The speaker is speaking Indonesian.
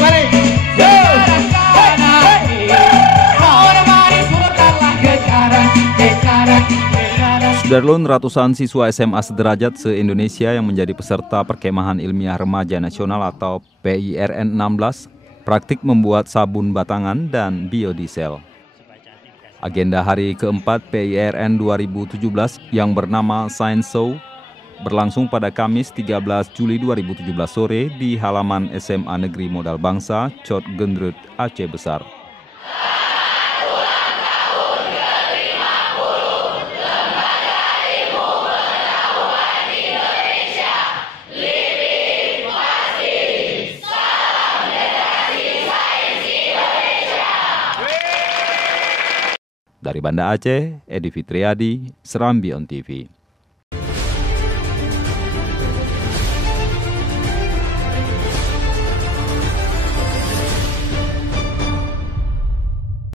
Balik. Sudarlun, ratusan siswa SMA sederajat se-Indonesia yang menjadi peserta Perkemahan Ilmiah Remaja Nasional atau PIRN 16 praktik membuat sabun batangan dan biodiesel. Agenda hari keempat PIRN 2017 yang bernama Science Show berlangsung pada Kamis 13 Juli 2017 sore di halaman SMA Negeri Modal Bangsa, Cot Gendrut, Aceh Besar. Dari Banda Aceh, Edi Fitriadi, Serambi On TV.